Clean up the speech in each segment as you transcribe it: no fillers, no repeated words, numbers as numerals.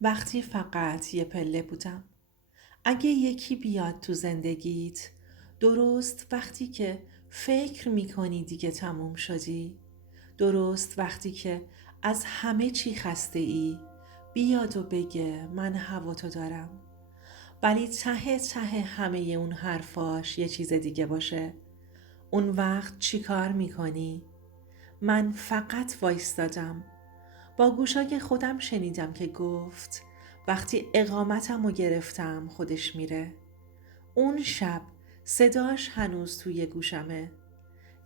وقتی فقط یه پله بودم. اگه یکی بیاد تو زندگیت، درست وقتی که فکر میکنی دیگه تموم شدی، درست وقتی که از همه چی خسته ای، بیاد و بگه من هواتو دارم. ولی ته ته همه اون حرفاش یه چیز دیگه باشه. اون وقت چی کار میکنی؟ من فقط وایستادم. با گوشای خودم شنیدم که گفت وقتی اقامتم رو گرفتم خودش میره. اون شب صداش هنوز توی گوشمه.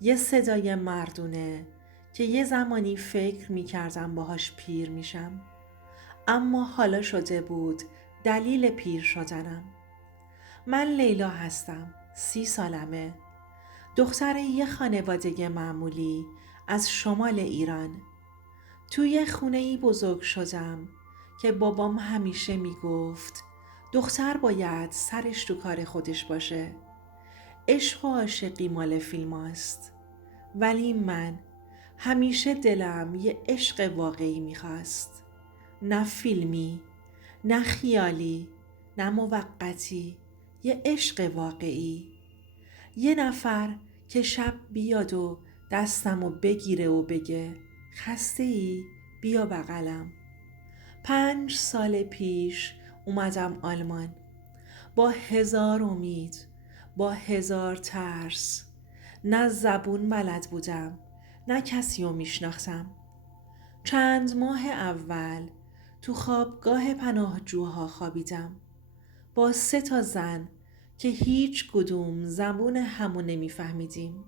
یه صدای مردونه که یه زمانی فکر میکردم باهاش پیر میشم. اما حالا شده بود دلیل پیر شدنم. من لیلا هستم. 30 سالمه. دختر یه خانواده معمولی از شمال ایران. توی خونه ای بزرگ شدم که بابام همیشه میگفت دختر باید سرش تو کار خودش باشه. عشق و عاشقی مال فیلم هست. ولی من همیشه دلم یه عشق واقعی میخواست. نه فیلمی، نه خیالی، نه موقتی. یه عشق واقعی. یه نفر که شب بیاد و دستمو بگیره و بگه خسته ای؟ بیا بغلم. 5 سال پیش اومدم آلمان با 1000 امید، با 1000 ترس. نه زبون بلد بودم، نه کسی رو میشناختم. چند ماه اول تو خوابگاه پناهجوها خوابیدم با 3 زن که هیچ کدوم زبون همو نمیفهمیدیم.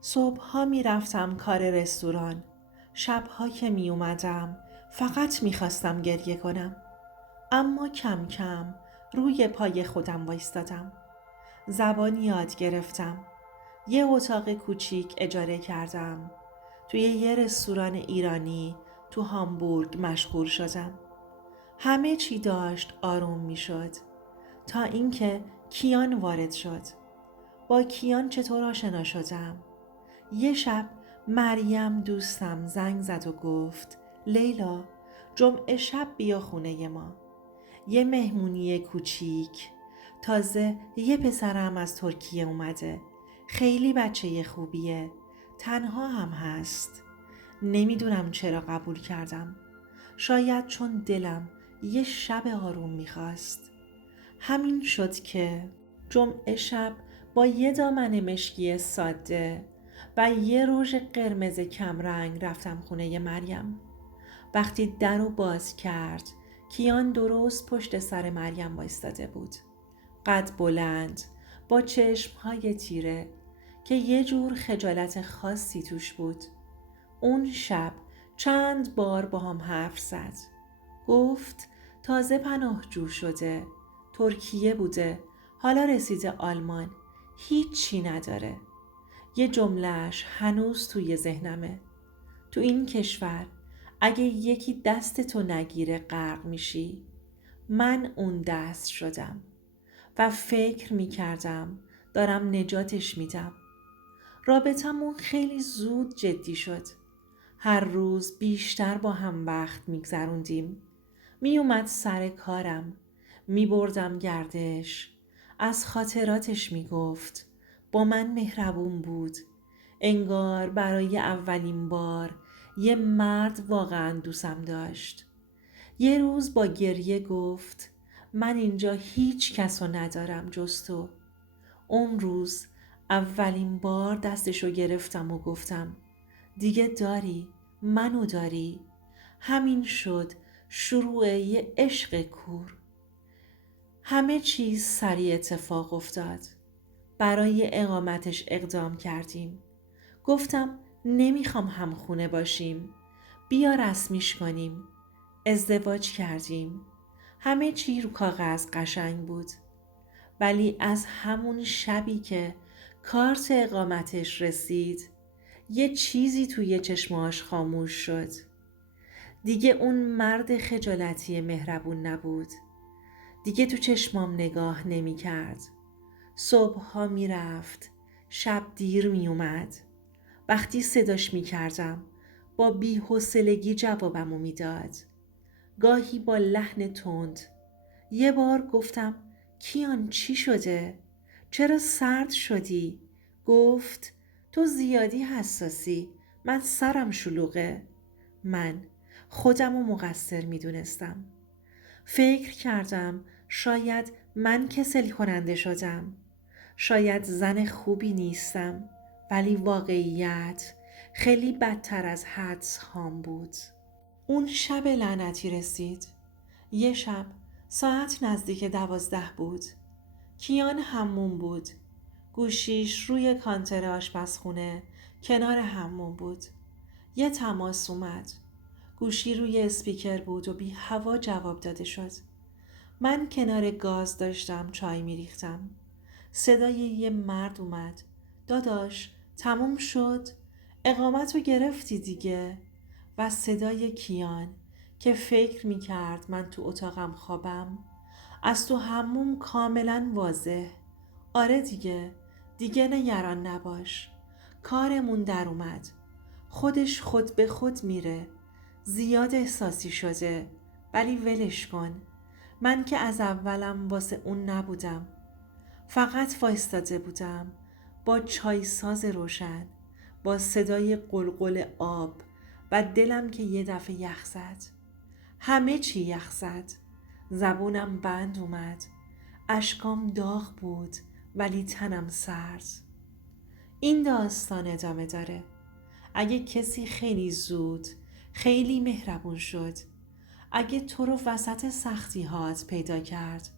صبحها میرفتم کار رستوران. شبها که می اومدم فقط میخواستم گریه کنم. اما کم کم روی پای خودم وایستادم. زبان یاد گرفتم. یه اتاق کوچیک اجاره کردم. توی یه رستوران ایرانی تو هامبورگ مشغول شدم. همه چی داشت آروم می شد تا اینکه کیان وارد شد. با کیان چطور آشنا شدم؟ یه شب مریم دوستم زنگ زد و گفت لیلا جمعه شب بیا خونه ما. یه مهمونی کوچیک. تازه یه پسرم از ترکیه اومده. خیلی بچه خوبیه. تنها هم هست. نمیدونم چرا قبول کردم. شاید چون دلم یه شب آروم میخواست. همین شد که جمعه شب با یه دامن مشکی ساده و یه رژ قرمز کمرنگ رفتم خونه مریم. وقتی در رو باز کرد کیان درست پشت سر مریم وایستاده بود. قد بلند با چشمهای تیره که یه جور خجالت خاصی توش بود. اون شب چند بار با هم حرف زد. گفت تازه پناهجو شده. ترکیه بوده. حالا رسیده آلمان. هیچی نداره. یه جملهش هنوز توی ذهنمه. تو این کشور اگه یکی دست تو نگیره غرق میشی. من اون دست شدم و فکر میکردم دارم نجاتش میدم. رابطمون خیلی زود جدی شد. هر روز بیشتر با هم وقت میگذروندیم. میومد سر کارم. میبردم گردش. از خاطراتش میگفت. با من مهربون بود. انگار برای اولین بار یه مرد واقعا دوستم داشت. یه روز با گریه گفت من اینجا هیچ کسو ندارم جز تو. اون روز اولین بار دستشو گرفتم و گفتم دیگه داری، منو داری. همین شد شروع یه عشق کور. همه چیز سریع اتفاق افتاد. برای اقامتش اقدام کردیم. گفتم نمیخوام همخونه باشیم. بیا رسمیش کنیم. ازدواج کردیم. همه چی رو کاغذ قشنگ بود. ولی از همون شبی که کارت اقامتش رسید یه چیزی توی چشماش خاموش شد. دیگه اون مرد خجالتی مهربون نبود. دیگه تو چشمام نگاه نمی کرد. صبحها می رفت. شب دیر می اومد. وقتی صداش می کردم با بی‌حوصلگی جوابمو می داد. گاهی با لحن تند. یه بار گفتم کیان چی شده؟ چرا سرد شدی؟ گفت تو زیادی حساسی، من سرم شلوغه. من خودم رو مقصر می دونستم. فکر کردم شاید من کسل کننده شدم. شاید زن خوبی نیستم، ولی واقعیت خیلی بدتر از حدس هام بود. اون شب لعنتی رسید. یه شب ساعت نزدیک 12 بود. کیان حموم بود. گوشیش روی کانتر آشپزخونه کنار حموم بود. یه تماس اومد. گوشی روی اسپیکر بود و بی هوا جواب داده شد. من کنار گاز داشتم چای میریختم. صدای یه مرد اومد. داداش تموم شد؟ اقامت رو گرفتی دیگه؟ و صدای کیان که فکر میکرد من تو اتاقم خوابم از تو حموم کاملا واضح. آره دیگه نگران نباش. کارمون در اومد. خودش خود به خود میره. زیاد احساسی شده، ولی ولش کن. من که از اولم واسه اون نبودم. فقط وایستاده بودم با چای ساز روشن، با صدای قلقل آب و دلم که یه دفعه یخ زد. همه چی یخ زد. زبونم بند اومد. اشکام داغ بود ولی تنم سرد. این داستان ادامه داره. اگه کسی خیلی زود خیلی مهربون شد، اگه تو رو وسط سختی هات پیدا کرد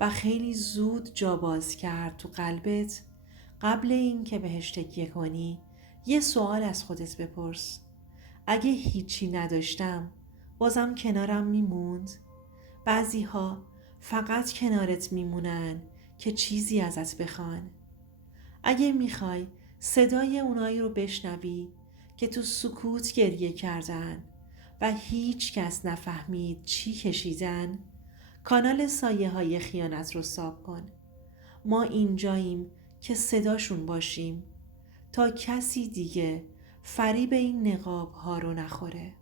و خیلی زود جا باز کرد تو قلبت، قبل این که بهش تکیه کنی یه سوال از خودت بپرس. اگه هیچی نداشتم بازم کنارم میموند؟ بعضی ها فقط کنارت میمونن که چیزی ازت بخوان. اگه میخوای صدای اونایی رو بشنوی که تو سکوت گریه کردن و هیچ کس نفهمید چی کشیدن، کانال سایه های خیانت رو ساب کن. ما اینجاییم که صداشون باشیم تا کسی دیگه فریب این نقاب ها رو نخوره.